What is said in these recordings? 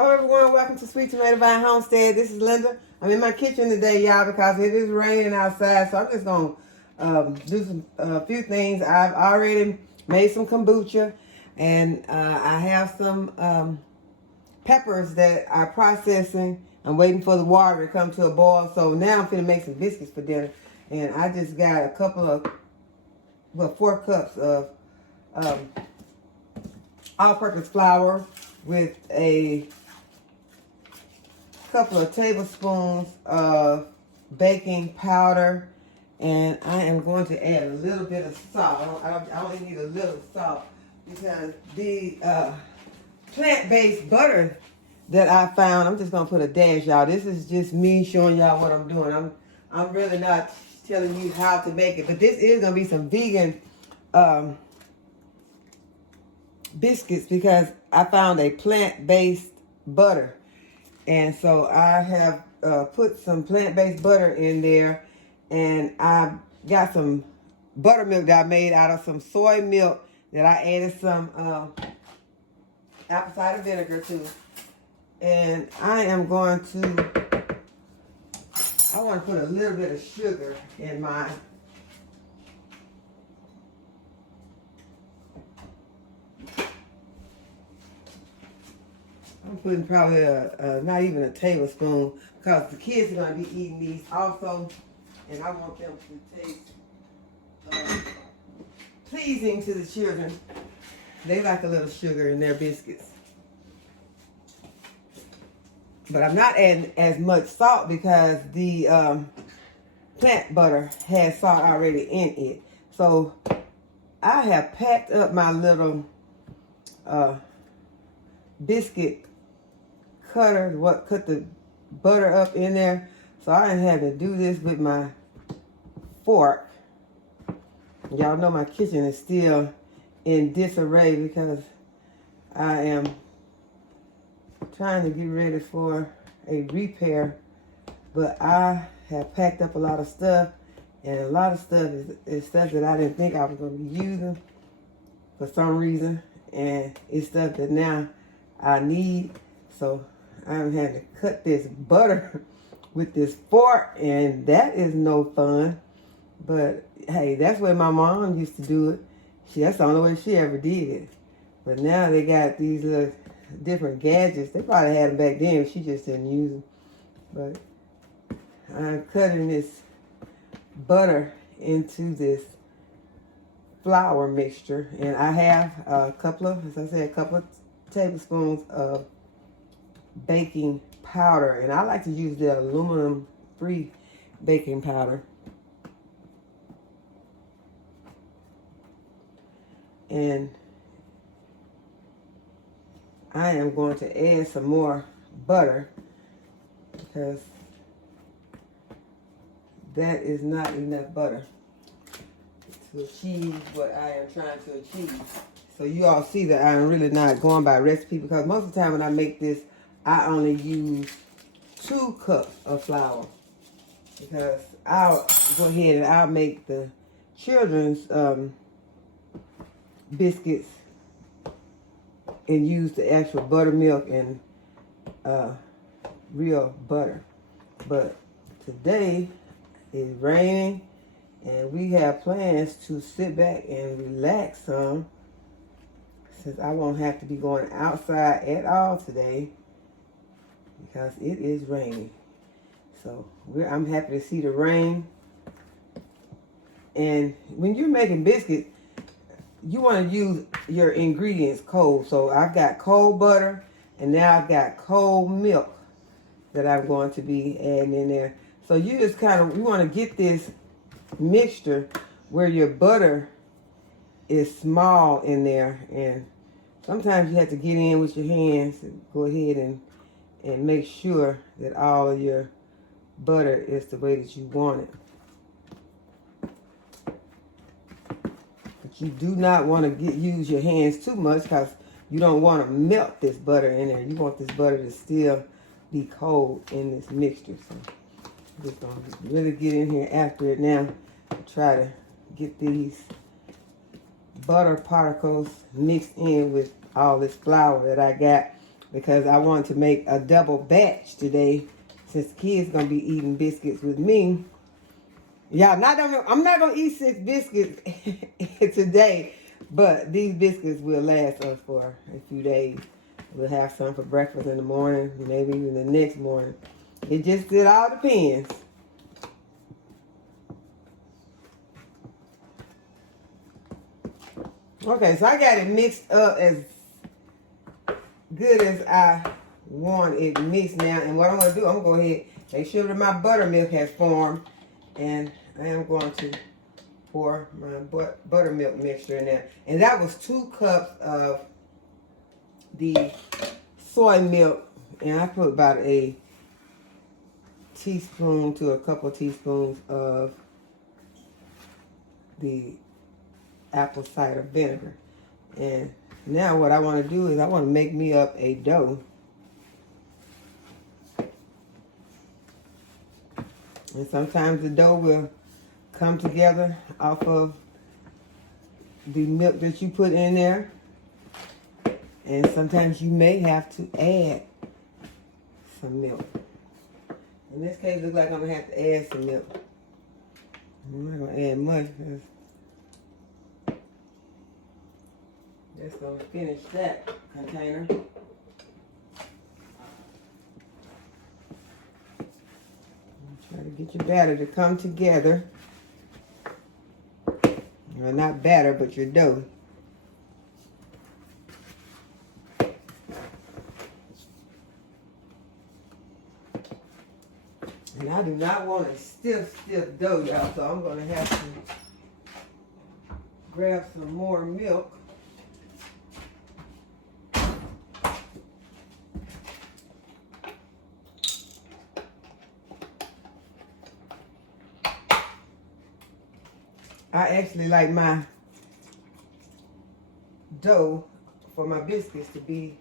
Hello everyone, welcome to Sweet Tomato Vine Homestead. This is Linda. I'm in my kitchen today, y'all, because it is raining outside. So I'm just going to do a few things. I've already made some kombucha, and I have some peppers that are processing. I'm waiting for the water to come to a boil. So now I'm going to make some biscuits for dinner. And I just got a couple of, 4 cups of all-purpose flour with a couple of tablespoons of baking powder, and I am going to add a little bit of salt. I only need a little salt because the plant-based butter that I found, I'm just gonna put a dash, y'all. This is just me showing y'all what I'm doing. I'm really not telling you how to make it, but this is gonna be some vegan biscuits because I found a plant-based butter. And so I have put some plant-based butter in there, and I got some buttermilk that I made out of some soy milk that I added some apple cider vinegar to. And I want to put a little bit of sugar in mine. I'm putting probably not even a tablespoon because the kids are going to be eating these also, and I want them to taste pleasing to the children. They like a little sugar in their biscuits. But I'm not adding as much salt because the plant butter has salt already in it. So I have packed up my little biscuit cutter, cut the butter up in there. So I didn't have to do this with my fork. Y'all know my kitchen is still in disarray because I am trying to get ready for a repair. But I have packed up a lot of stuff, and a lot of stuff is stuff that I didn't think I was going to be using for some reason, and it's stuff that now I need. So I'm having to cut this butter with this fork, and that is no fun. But hey, that's the way my mom used to do it. That's the only way she ever did it. But now they got these little different gadgets. They probably had them back then, she just didn't use them. But I'm cutting this butter into this flour mixture, and I have a couple of tablespoons of baking powder, and I like to use the aluminum free baking powder. And I am going to add some more butter because that is not enough butter to achieve what I am trying to achieve. So you all see that I'm really not going by recipe, because most of the time when I make this, I only use 2 cups of flour, because I'll go ahead and I'll make the children's biscuits and use the actual buttermilk and real butter. But today it's raining, and we have plans to sit back and relax some, since I won't have to be going outside at all today because it is raining. So I'm happy to see the rain. And when you're making biscuits, you want to use your ingredients cold. So I've got cold butter, and now I've got cold milk that I'm going to be adding in there. So you just you want to get this mixture where your butter is small in there, and sometimes you have to get in with your hands and go ahead and make sure that all of your butter is the way that you want it. But you do not want to use your hands too much, because you don't want to melt this butter in there. You want this butter to still be cold in this mixture. So I'm just going to really get in here after it now and try to get these butter particles mixed in with all this flour that I got. because I wanted to make a double batch today since the kids gonna be eating biscuits with me. Yeah, I'm not gonna eat 6 biscuits today, but these biscuits will last us for a few days. We'll have some for breakfast in the morning, maybe even the next morning. It all depends. Okay, so I got it mixed up as good as I want it mixed now. And what I'm going to do, I'm going to go ahead and make sure that my buttermilk has formed. And I am going to pour my buttermilk mixture in there. And that was 2 cups of the soy milk. And I put about a teaspoon to a couple teaspoons of the apple cider vinegar. And now what I want to do is I want to make me up a dough. And sometimes the dough will come together off of the milk that you put in there. And sometimes you may have to add some milk. In this case, it looks like I'm going to have to add some milk. I'm not going to add much because that's going to finish that container. Try to get your batter to come together. Well, not batter, but your dough. And I do not want a stiff dough, y'all, so I'm going to have to grab some more milk. I actually like my dough for my biscuits to be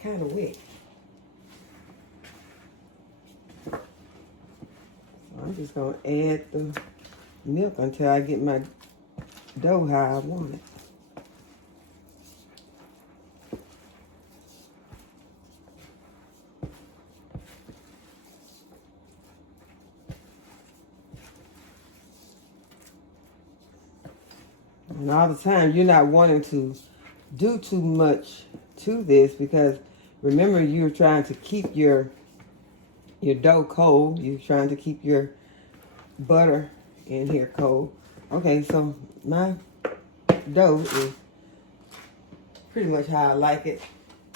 kind of wet. So I'm just going to add the milk until I get my dough how I want it. And all the time, you're not wanting to do too much to this because remember, you're trying to keep your dough cold. You're trying to keep your butter in here cold. Okay, so my dough is pretty much how I like it.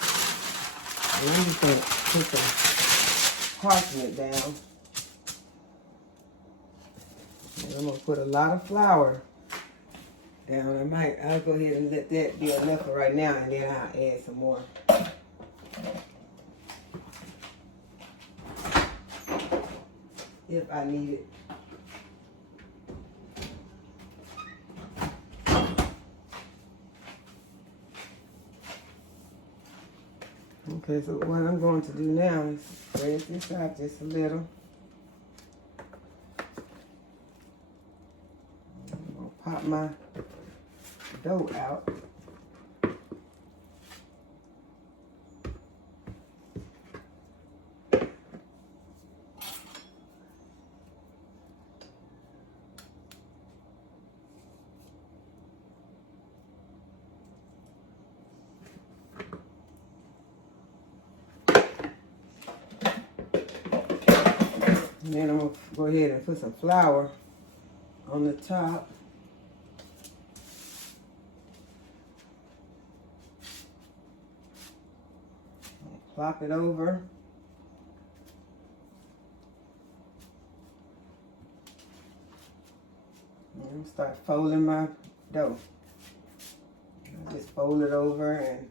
And I'm just going to put some parchment down. And I'm going to put a lot of flour down. I'll go ahead and let that be enough for right now, and then I'll add some more. If I need it. Okay, so what I'm going to do now is spread this out just a little. I'm going to pop my dough out. And then I'm going to go ahead and put some flour on the top. Flop it over. And start folding my dough. I just fold it over and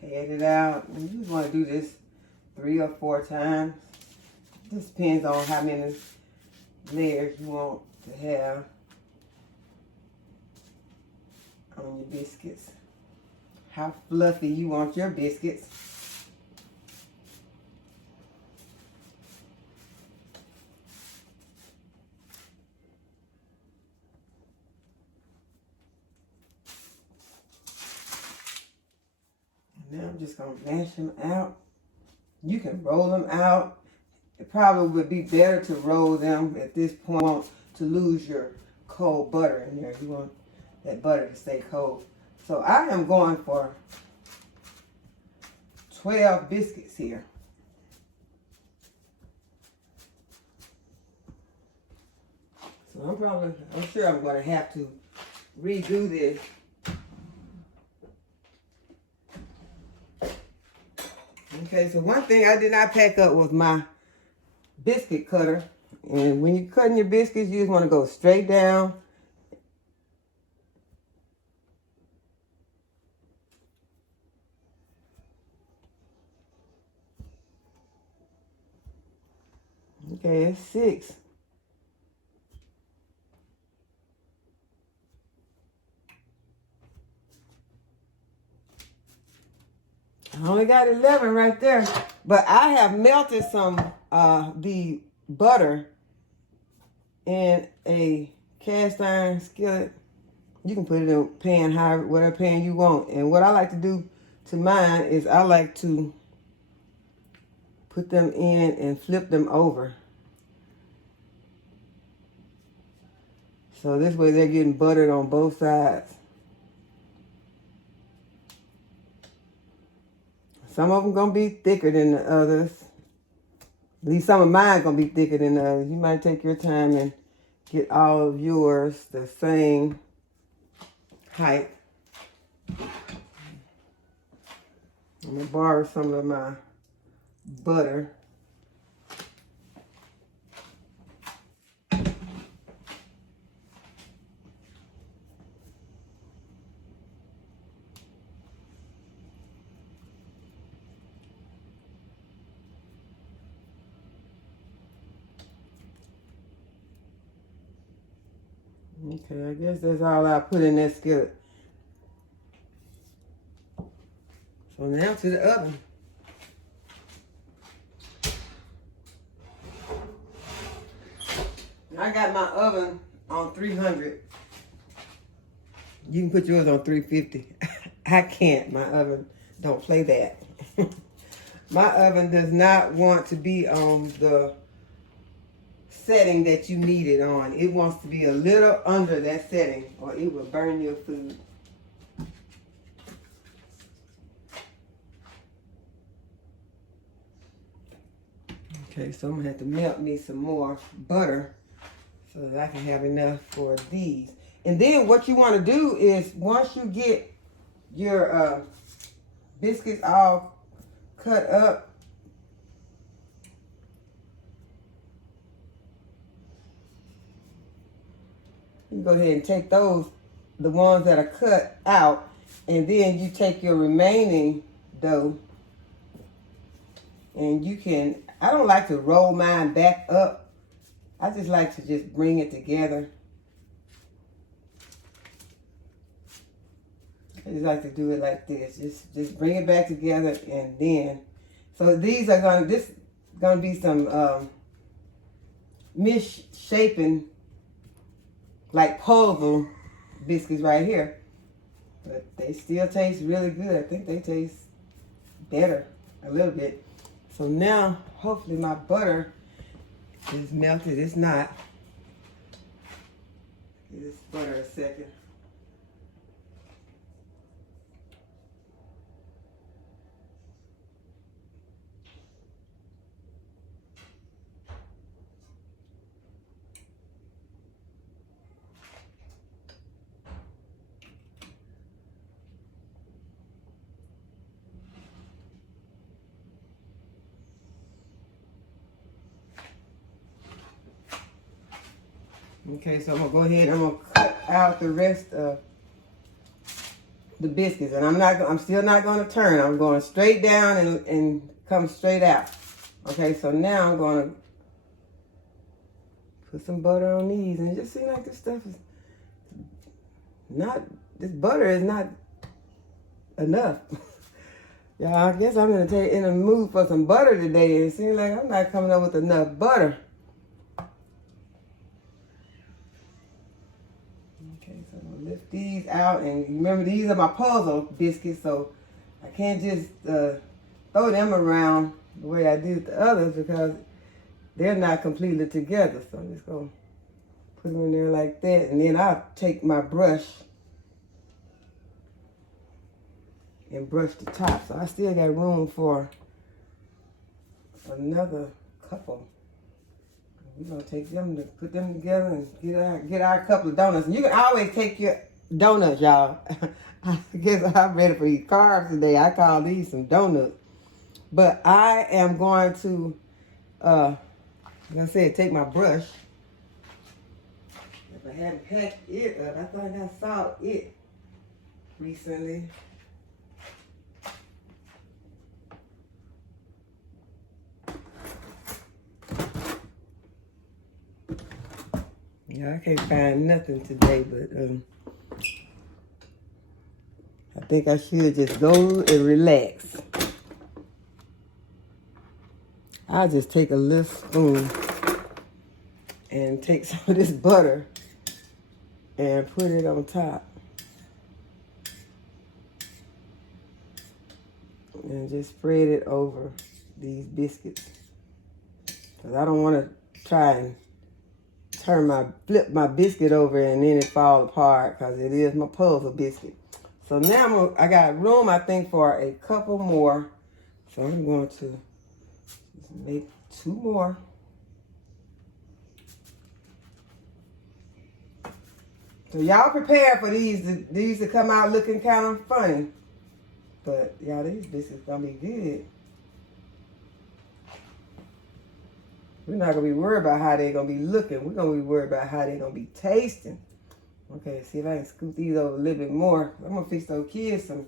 pad it out. And you just want to do this 3 or 4 times. Just depends on how many layers you want to have on your biscuits. How fluffy you want your biscuits. Now I'm just going to mash them out. You can roll them out. It probably would be better to roll them at this point. You want to lose your cold butter in there. You want that butter to stay cold. So I am going for 12 biscuits here. So I'm sure I'm going to have to redo this. Okay, so one thing I did not pack up was my biscuit cutter. And when you're cutting your biscuits, you just want to go straight down. Okay, it's 6. I only got 11 right there, but I have melted some the butter in a cast iron skillet. You can put it in a pan, however, whatever pan you want. And what I like to do to mine is I like to put them in and flip them over. So this way they're getting buttered on both sides. Some of them going to be thicker than the others. At least some of mine going to be thicker than the others. You might take your time and get all of yours the same height. I'm going to borrow some of my butter. Okay, I guess that's all I put in that skillet. So now to the oven. I got my oven on 300. You can put yours on 350. I can't. My oven don't play that. My oven does not want to be on the setting that you need it on. It wants to be a little under that setting or it will burn your food. Okay, so I'm going to have to melt me some more butter so that I can have enough for these. And then what you want to do is once you get your biscuits all cut up, you go ahead and take those, the ones that are cut out, and then you take your remaining dough and you can, I don't like to roll mine back up. I just like to just bring it together. I just like to do it like this. Just bring it back together and then, so these are this is gonna be some misshapen, like puzzle biscuits right here. But they still taste really good. I think they taste better a little bit. So now, hopefully my butter is melted. It's not. Give this butter a second. Okay, so I'm gonna go ahead and I'm gonna cut out the rest of the biscuits, and I'm still not gonna turn. I'm going straight down and come straight out. Okay, so now I'm gonna put some butter on these, and it just seems like this stuff is not. This butter is not enough. Yeah, I guess I'm in a mood for some butter today. It seems like I'm not coming up with enough butter. Okay, so I'm gonna lift these out, and remember these are my puzzle biscuits, so I can't just throw them around the way I did the others because they're not completely together. So I'm just going to put them in there like that. And then I'll take my brush and brush the top. So I still got room for another couple. We're going to take them to put them together and get our couple of donuts. And you can always take your donuts, y'all. I guess I'm ready for these carbs today. I call these some donuts. But I am going to, like I said, take my brush. If I hadn't packed it up, I thought I saw it recently. Yeah, I can't find nothing today, but I think I should just go and relax. I'll just take a little spoon and take some of this butter and put it on top. And just spread it over these biscuits. Because I don't want to try and flip my biscuit over and then it fall apart because it is my puzzle biscuit. So now I got room, I think, for a couple more. So I'm going to just make 2 more. So y'all prepare for these to come out looking kind of funny. But y'all, these biscuits gonna be good. We're not gonna be worried about how they're gonna be looking. We're gonna be worried about how they're gonna be tasting. Okay, see if I can scoot these over a little bit more. I'm gonna fix those kids some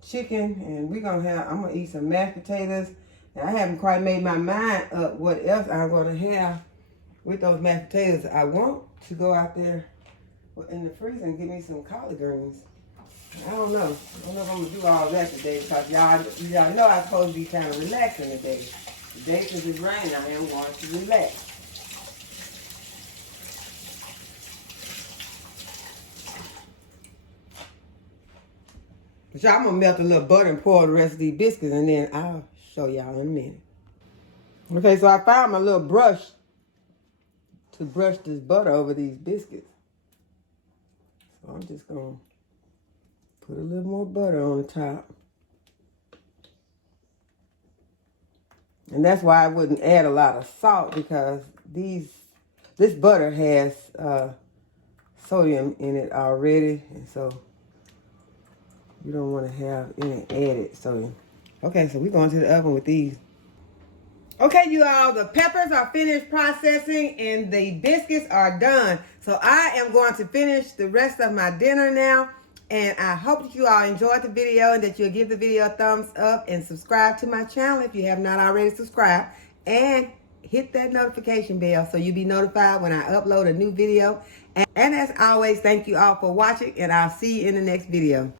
chicken, and I'm gonna eat some mashed potatoes. Now, I haven't quite made my mind up what else I'm gonna have with those mashed potatoes. I want to go out there in the freezer and get me some collard greens. I don't know. I don't know if I'm gonna do all that today because y'all know I'm supposed to be kind of relaxing today. Today, since it's raining, I am going to relax. But y'all, I'm gonna melt a little butter and pour the rest of these biscuits, and then I'll show y'all in a minute. Okay, so I found my little brush to brush this butter over these biscuits. So I'm just gonna put a little more butter on the top. And that's why I wouldn't add a lot of salt because this butter has sodium in it already. And so you don't want to have any added sodium. Okay, so we're going to the oven with these. Okay, you all, the peppers are finished processing and the biscuits are done. So I am going to finish the rest of my dinner now. And I hope that you all enjoyed the video and that you'll give the video a thumbs up and subscribe to my channel if you have not already subscribed. And hit that notification bell so you'll be notified when I upload a new video. And as always, thank you all for watching, and I'll see you in the next video.